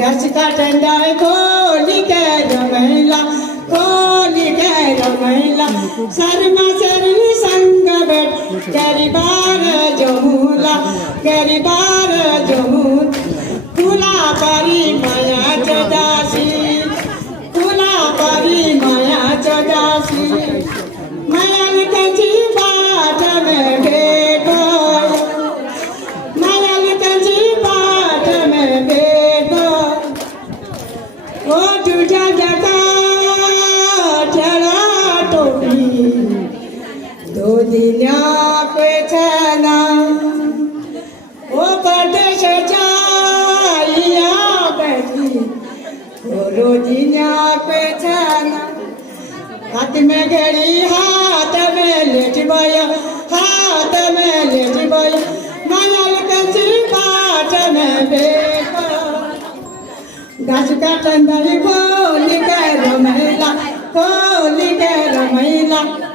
घास काटंदा खोली के रमैला खोली के रमैला शर्मा शर्मी संग बैठ गरीबार जमुला फुला परी माया चदासी फुला परी माया चदासी माया त्यांची बाट में भेटो माया त्यांची बाट में भेटो ओ तुझ्या जगा चला टोपी दो दिन्या पेछना ओ परदेशाच्या या बैठी ओ रोजिन्या पेछना हाथ में घड़ी हाथ में लेट बया हाथ में लेट बया माया कंची बाट में बेको घास काटंदा खोली के रमैला खोली के रमैला